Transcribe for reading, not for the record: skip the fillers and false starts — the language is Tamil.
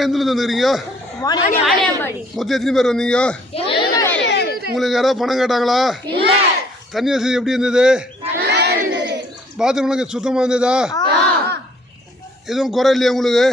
நீங்களாம் எந்த ஊர்ல வந்துக்கிறீங்க? மொத்தம் எத்தனை பேர் வந்தீங்க? உங்களுக்கு யாராவது பணம் கேட்டாங்களா? தண்ணி வசதி எப்படி இருந்தது? பாத்ரூம்லாம் சுத்தமாக இருந்ததா? எதுவும் குறை இல்லையா உங்களுக்கு?